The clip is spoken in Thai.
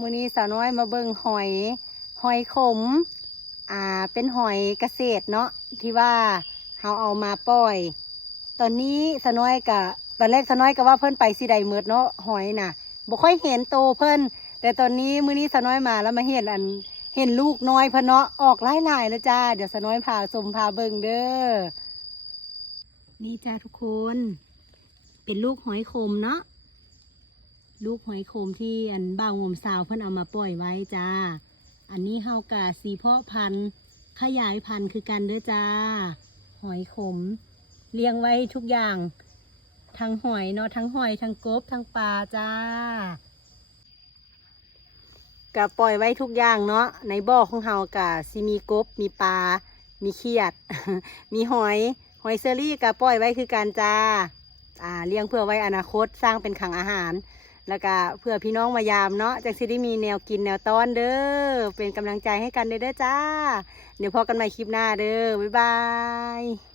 มื้อนี้สาวน้อยมาเบิ่งหอยขมเป็นหอยเกษตรเนาะที่ว่าเราเอามาปล่อยตอนนี้สาวน้อยกับตอนแรกสาวน้อยก็ว่าเพิ่นไปสิใดเมิดเนาะหอยน่ะบ่ค่อยเห็นโตเพิ่นแต่ตอนนี้มื้อนี้สาวน้อยมาแล้วมาเห็นลูกน้อยเพิ่นเนาะออกหลายๆแล้วจ้าเดี๋ยวสาวน้อยพาชมพาเบิ่งเด้อนี่จ้าทุกคนเป็นลูกหอยขมเนาะลูกหอยโขมที่บ่าวงมสาวเพิ่นเอามาปล่อยไว้จ้าอันนี้เฮากะสีเพาะพันธุ์ขยายพันธุ์คือกันเด้อจ้าหอยขมเลี้ยงไว้ทุกอย่างทั้งหอยเนาะทั้งหอยทั้งกบทั้งปลาจ้ากะปล่อยไว้ทุกอย่างเนาะในบ่อของเฮากะสิมีกบมีปลามีเขียด มีหอยเชอรี่กะปล่อยไว้คือกันจ้าเลี้ยงเพื่อไว้อนาคตสร้างเป็นคลังอาหารแล้วก็เพื่อพี่น้องมายามเนาะจังสิได้มีแนวกินแนวต้อนเด้อเป็นกำลังใจให้กันเด้อจ้าเดี๋ยวพอกันใหม่คลิปหน้าเด้อบ๊ายบาย